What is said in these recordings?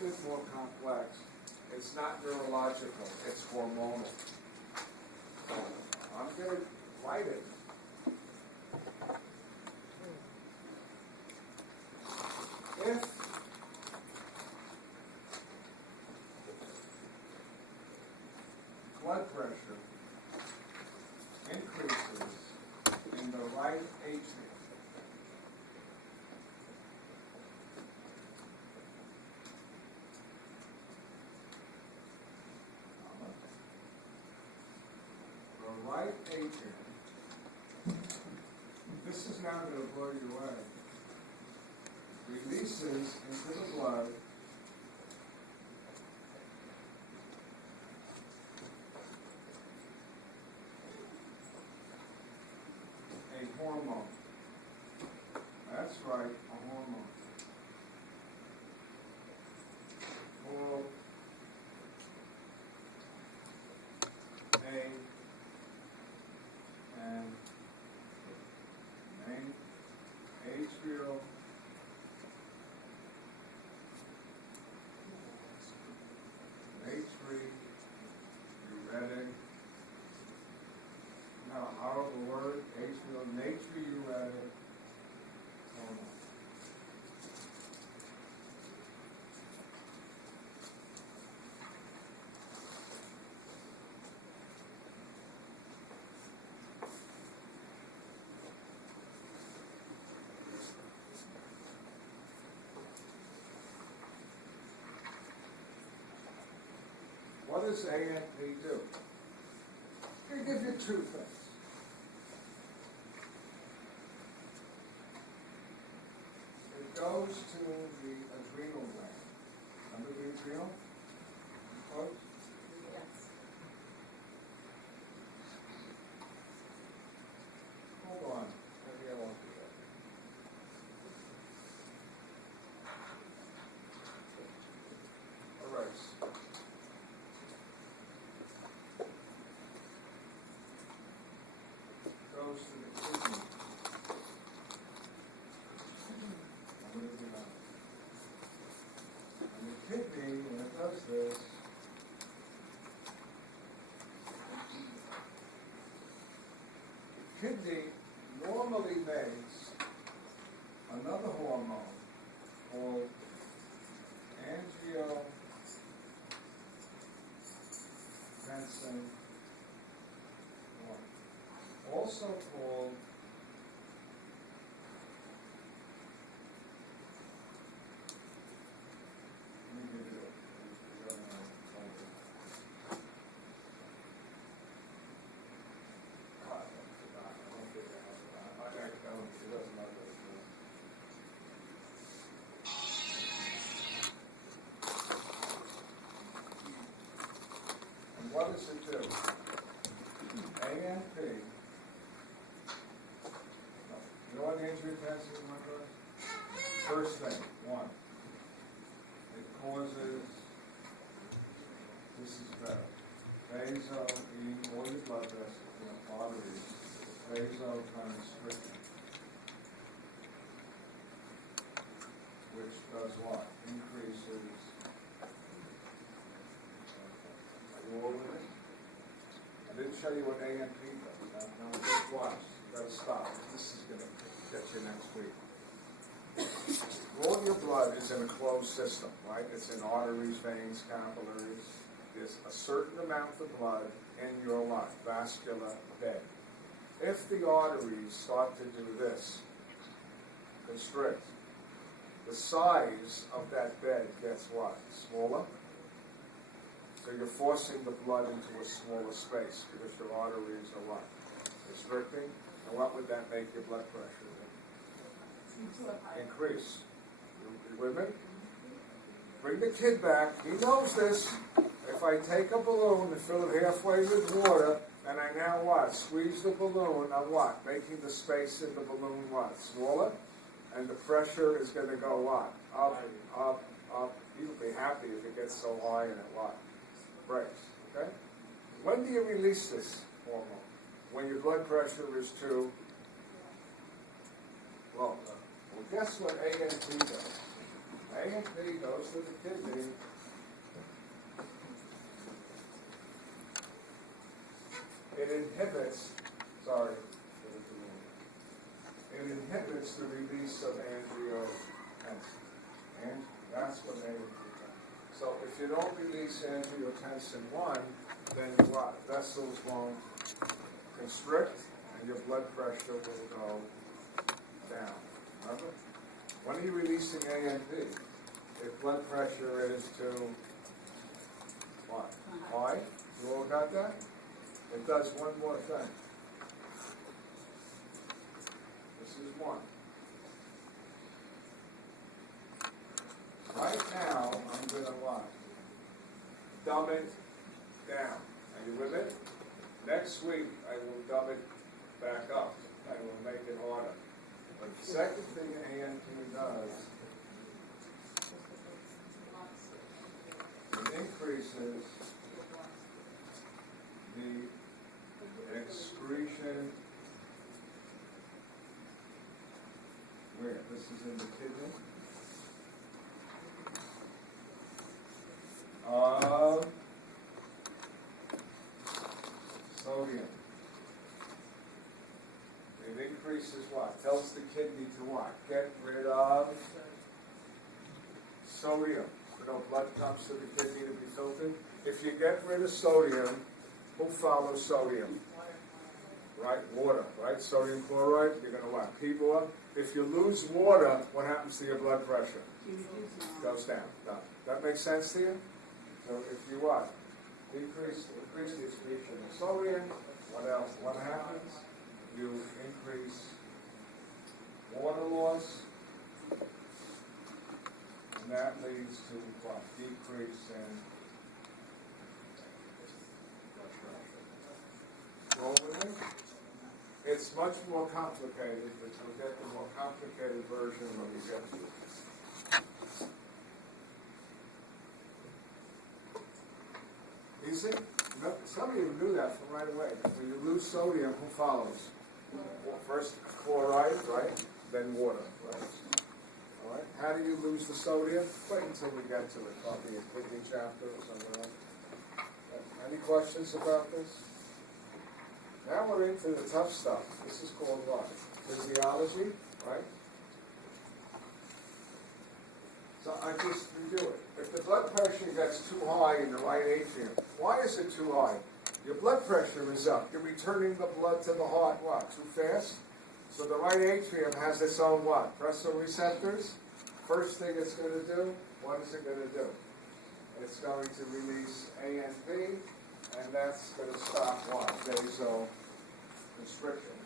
bit more complex. It's not neurological, it's hormonal. I'm going to write it. If blood pressure increases in the right atrium, the right atrium, this is now going to blow you away, releases into the blood a hormone. That's right, a hormone. Called main atrial natriuretic. Now, a horrible word, atrial natriuretic hormone. What does ANP do? I'm going to give you two things. It goes to the adrenal gland. Remember the adrenal? Close? Yes. Hold on. Maybe I won't do that. All right. Goes to the kidney. And the kidney, when it does this, the kidney normally makes another hormone called angiotensin, also called and what does it do? ANP. You know what angiotensin is, my brother? First thing, one, it causes, this is better, in all your blood vessels, arteries, vasoconstricting, which does what? Increases, are you all with it? I didn't show you what ANP does. Now just watch. You gotta stop. This is gonna get you next week. All your blood is in a closed system, right? It's in arteries, veins, capillaries. There's a certain amount of blood in your life, vascular bed. If the arteries start to do this, constrict, the size of that bed gets what? Smaller? So you're forcing the blood into a smaller space because your arteries are what? Restricting. And what would that make your blood pressure do? Increase. You with me? Bring the kid back. He knows this. If I take a balloon and fill it halfway with water, and I now what? Squeeze the balloon, I'm what? Making the space in the balloon what? Smaller? And the pressure is going to go what? Up, up, up. You'll be happy if it gets so high and it what? Breaks. Okay? When do you release this hormone? When your blood pressure is too low. Well, guess what ANP does? AMP goes to the kidney. It inhibits the release of angiotensin. And that's what AMP does. So if you don't release angiotensin 1, then what? Vessels won't constrict and your blood pressure will go down. Remember? When are you releasing AMP? If blood pressure is too what? High? You all got that? It does one more thing. This is one. Right now, I'm going to what? Dumb it down. Are you with it? Next week, I will dumb it back up. I will make it harder. But the second thing AMP does, it increases the excretion. Where? This is in the kidney. Of sodium. It increases what? Tells the kidney to what? Get rid of sodium. You know, blood comes to the kidney to be filtered. If you get rid of sodium, who follows sodium? Right? Water, right? Sodium chloride, you're going to what? Pee more. If you lose water, what happens to your blood pressure? Goes down. Done. That makes sense to you? So if you what? Increase the excretion of sodium, what else? What happens? You increase water loss, and that leads to what? Decrease in blood pressure. Roll with me? It's much more complicated, but you'll get the more complicated version when we get to it. Easy? No, some of you knew that from right away. When you lose sodium, who follows? First chloride, right? Then water, right? All right. How do you lose the sodium? Wait until we get to it. Probably a kidney chapter or something else. Any questions about this? Now we're into the tough stuff. This is called what? Physiology, right? So I just review it. If the blood pressure gets too high in the right atrium, why is it too high? Your blood pressure is up. You're returning the blood to the heart, what? Too fast? So the right atrium has its own what? Receptors. First thing it's going to do, what is it going to do? It's going to release AMP, and that's going to stop what? Vasoconstriction.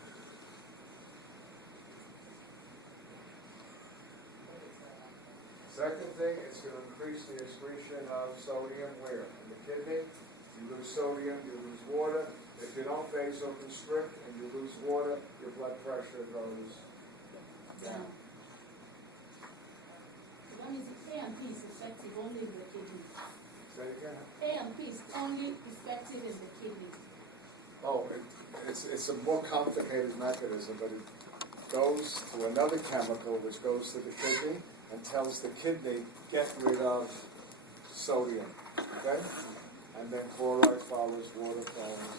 Second thing, it's going to increase the excretion of sodium where? In the kidney. You lose sodium, you lose water. If you don't vasoconstrict and you lose water, your blood pressure goes down. One is AMP is effective only in the kidney. Say it again? AMP is only effective in the kidney. Oh, it's a more complicated mechanism, but it goes to another chemical which goes to the kidney and tells the kidney, get rid of sodium. Okay? And then chloride follows, water follows.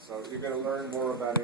So you're going to learn more about